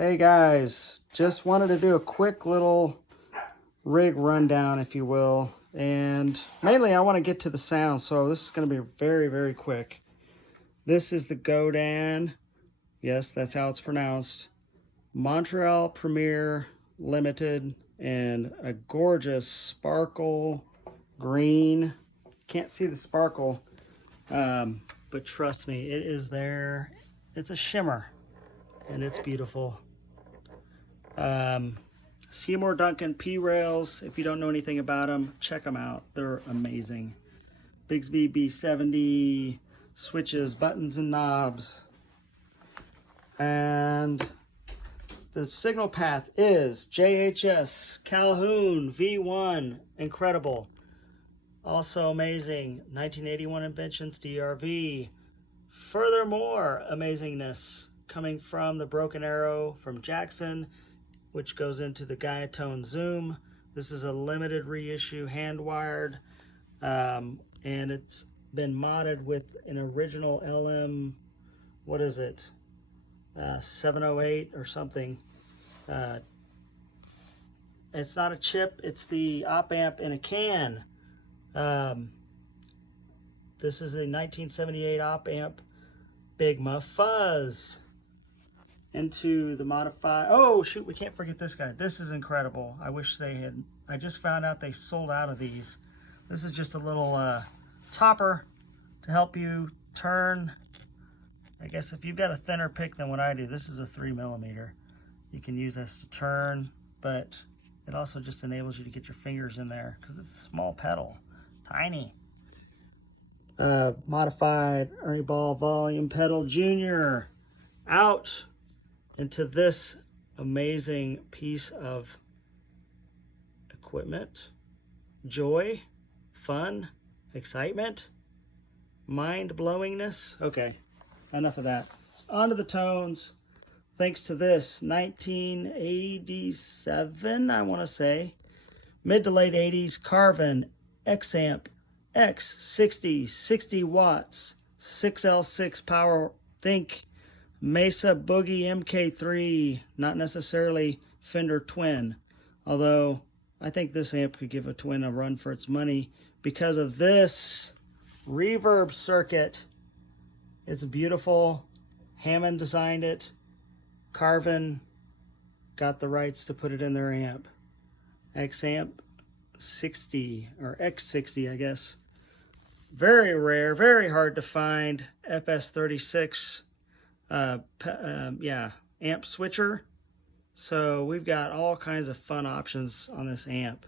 Hey guys, just wanted to do a quick little rig rundown, if you will, and mainly I want to get to the sound, so this is going to be very quick. This is the Godin, yes, that's how it's pronounced, Montreal Premier Limited, and a gorgeous sparkle green. Can't see the sparkle, but trust me, it is there. It's a shimmer and it's beautiful. Seymour Duncan P-Rails, if you don't know anything about them, check them out. They're amazing. Bigsby B70 switches, buttons, and knobs. And the signal path is JHS Calhoun V1, incredible. Also amazing, 1981 Inventions DRV. Furthermore, amazingness coming from the Broken Arrow from Jackson, which goes into the Gaiatone Zoom. This is a limited reissue, hand-wired, and it's been modded with an original LM, what is it, 708 or something. It's not a chip, it's the op amp in a can. This is a 1978 op amp, Big Muff Fuzz. Into the modified, oh shoot, we can't forget this guy. This is incredible. I wish they had, I just found out they sold out of these. This is just a little topper to help you turn. I guess if you've got a thinner pick than what I do, this is a 3mm. You can use this to turn, but it also just enables you to get your fingers in there because it's a small pedal, tiny. Modified Ernie Ball Volume Pedal Junior. Out into this amazing piece of equipment. Joy, fun, excitement, mind-blowingness. Okay, enough of that. On to the tones. Thanks to this 1987, I want to say, mid to late 80s Carvin X-Amp X60, 60 watts, 6L6 power. Think Mesa Boogie MK3, not necessarily Fender Twin, although I think this amp could give a Twin a run for its money because of this reverb circuit. It's beautiful. Hammond designed it. Carvin got the rights to put it in their amp. X-Amp 60, or X60, I guess. Very rare, very hard to find. FS36 amp switcher. So we've got all kinds of fun options on this amp.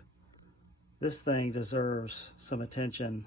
This thing deserves some attention.